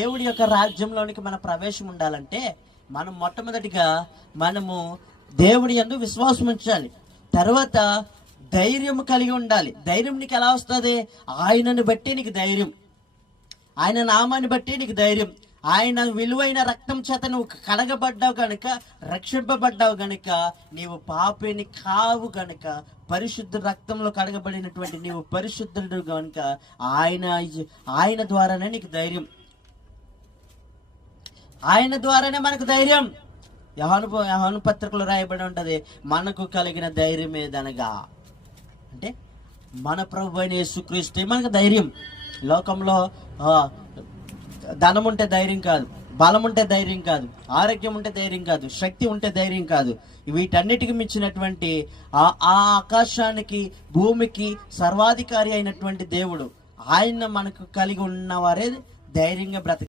దేవుడి యొక్క రాజ్యంలోనికి మన ప్రవేశం ఉండాలంటే మనం మొట్టమొదటిగా మనము దేవుడి యందు విశ్వాసం ఉంచాలి. తర్వాత ధైర్యం కలిగి ఉండాలి. ధైర్యం నీకు ఎలా వస్తుంది? ఆయనను బట్టి నీకు ధైర్యం, ఆయన నామాన్ని బట్టి నీకు ధైర్యం. ఆయన విలువైన రక్తం చేత నువ్వు కడగబడ్డావు గనుక, రక్షింపబడ్డావు గనుక, నీవు పాపిని కావు గనుక, పరిశుద్ధ రక్తంలో కడగబడినటువంటి నీవు పరిశుద్ధుడు గనుక ఆయన ద్వారానే నీకు ధైర్యం. ఆయన ద్వారానే మనకు ధైర్యం. యోహాను పత్రికలో రాయబడి ఉంటది, మనకు కలిగిన ధైర్యం ఏదనగా అంటే మన ప్రభు అయిన యేసుక్రీస్తే మనకు ధైర్యం. లోకంలో ధనం ఉంటే ధైర్యం కాదు, బలం ఉంటే ధైర్యం కాదు, ఆరోగ్యం ఉంటే ధైర్యం కాదు, శక్తి ఉంటే ధైర్యం కాదు. వీటన్నిటికి మించినటువంటి ఆ ఆకాశానికి భూమికి సర్వాధికారి అయినటువంటి దేవుడు, ఆయన మనకు కలిగి ఉన్నవారే ధైర్యంగా బ్రతక